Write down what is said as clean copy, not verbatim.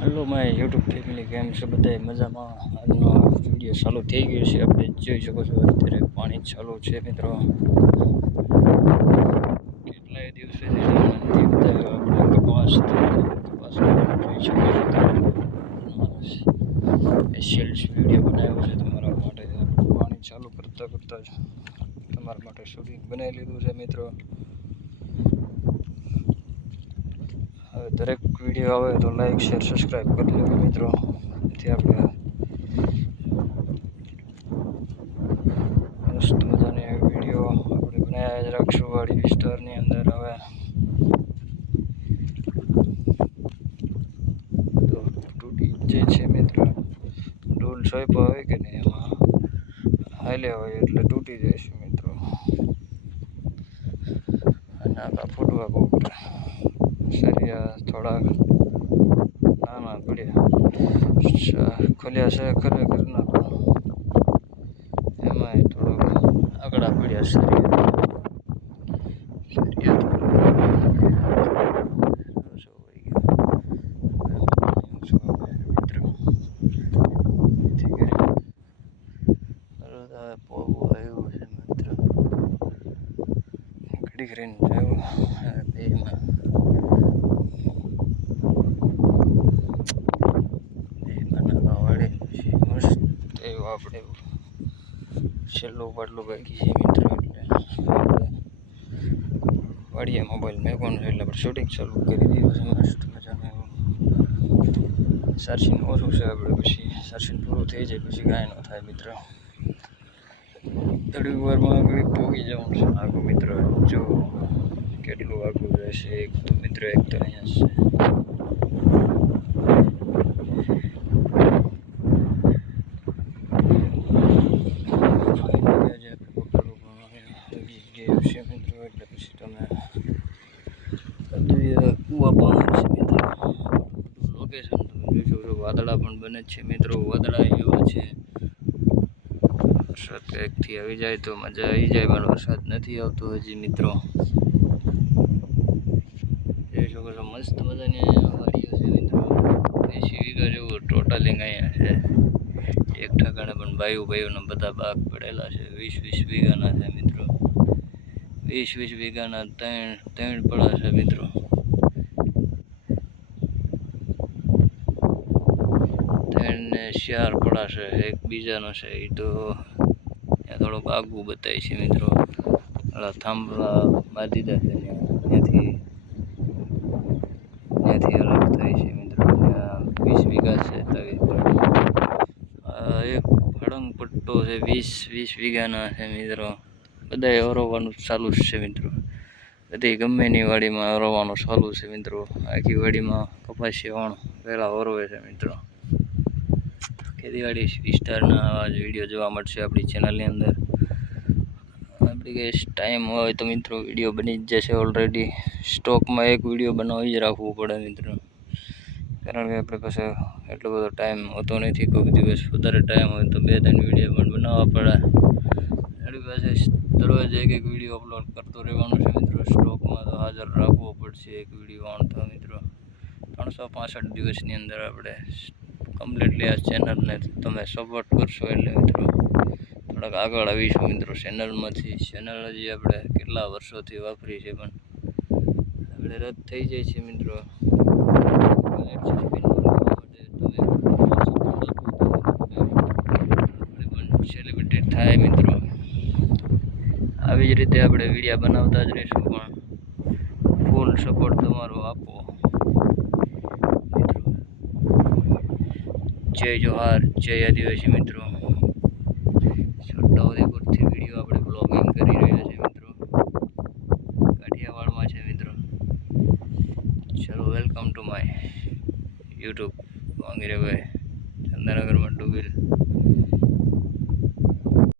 Hello my YouTube family, કેમ છો બધા મજામાં? આજનો વિડીયો ચાલુ થઈ ગયો છે. આપણે જોઈ શકો છો અત્યારે પાણી ચાલુ છે મિત્રો. કેટલાય દિવસેથી નથી બધા આપણે કપાસ જોઈ શકો છો. સ્પેશિયલ વિડીયો બનાવ્યો છે તમારા માટે. પાણી ચાલુ કરતાં જ તમારા માટે શૂટિંગ બનાવી લીધું છે મિત્રો. દરેક વિડીયો આવે તો લાઈક શેર સબસ્ક્રાઈબ કરી લેજો મિત્રો. થી આપણે મસ્ત મજાની વિડીયો આપણે બનાવ્યા જ રાખશું વાડી વિસ્તારની અંદર. હવે તો તૂટી જે છે મિત્રો, ડોલ સોયપો આવે કે નહીં એમાં હાલ્યા હોય એટલે તૂટી જાય છે મિત્રો. અને આખા ફૂટવા કોકરા સરિયા થોડા નાના પડ્યા ખોલ્યા છે ખરેખર ના, એમાં થોડોક આગળ પડ્યા સરિયા ઘડી કરીને જવું બેમાં આપણે છેલ્લું પાટલું બાકી છે મિત્રો. એટલે વાડીએ મોબાઈલ મેકવાનું છે એટલે આપણે શૂટિંગ ચાલુ કરી દીધું છે મસ્ત મજાનું. સારસીન ઓછું છે આપણે, પછી સારસીન પૂરું થઈ જાય પછી કાંઈ ન થાય મિત્રો. થોડીક વારમાં આગળ પોગી જવાનું છે આગળ મિત્રો. જો કેટલું આગળ રહેશે એક તો મિત્રો, એક તો અહીંયા છે. એટલે પછી તમે કુવા પાવાનું છે મિત્રો. લોકેશન તમે જોઈ શકો છો. વાદળા પણ બને છે મિત્રો. વાદળા એવા છે, વરસાદ કંઈકથી આવી જાય તો મજા આવી જાય, પણ વરસાદ નથી આવતો હજી મિત્રો. જોઈ શકો છો મસ્ત મજાની વાડીઓ છે મિત્રો. 80 વીઘા જેવું ટોટલિંગ અહીંયા છે. એક ઠેકાણે પણ બાયુના બધા બાગ પડેલા છે. 20 વીઘાના છે મિત્રો. 20 વીઘાના ત્રણ પડા છે મિત્રો. ત્રણને 4 પડા છે. એક બીજાનો છે એ તો થોડોક આગું બતાય છે મિત્રો. થાંભલા બાંધી દીધા છે ત્યાંથી અલગ થાય છે મિત્રો. 20 વીઘા છે. એક ફળંગ પટ્ટો છે 20 વીઘાના છે મિત્રો. બધા ઓરવાનું ચાલુ જ છે મિત્રો. બધી ગમે એની વાડીમાં ઓરવાનું ચાલુ છે મિત્રો. આખી વાડીમાં કપાસિયા પહેલાં ઓરવે છે મિત્રો. ખેતીવાડી વિસ્તારના આવા જ વિડીયો જોવા મળશે આપણી ચેનલની અંદર. આપણી કંઈ ટાઈમ હોય તો મિત્રો વિડીયો બની જ જશે. ઓલરેડી સ્ટોકમાં એક વિડીયો બનાવી જ રાખવું પડે મિત્રો, કારણ કે આપણે પાસે એટલો બધો ટાઈમ હોતો નથી. કોઈક દિવસ વધારે ટાઈમ હોય તો 2-3 વિડીયો પણ બનાવવા પડે. આપણી પાસે દરરોજ એક વિડીયો અપલોડ કરતો રહેવાનું છે મિત્રો. સ્ટોકમાં તો હાજર રાખવો પડશે એક વિડીયો ઓન તો મિત્રો. 365 દિવસની અંદર આપણે કમ્પ્લીટલી આ ચેનલને તમે સપોર્ટ કરશો એટલે મિત્રો થોડાક આગળ આવીશું મિત્રો. ચેનલમાંથી ચેનલ હજી આપણે કેટલા વર્ષોથી વાપરી છે, પણ આપણે રદ થઈ જાય છે મિત્રો. સેલિબ્રિટી થાય મિત્રો. આવી જ રીતે આપણે વિડીયો બનાવતા જ રહીશું, પણ ફૂલ સપોર્ટ તમારો આપો મિત્રો. જય જોહાર, જય આદિવાસી મિત્રો. છોટાઉદેપુરથી વિડીયો આપણે બ્લોગિંગ કરી રહ્યા છે મિત્રો. કાઠિયાવાડમાં છે મિત્રો. ચલો, વેલકમ ટુ માય યુટ્યુબ વાંગીરેભાઈ, ચંદાનગરમાં ડુબિલ.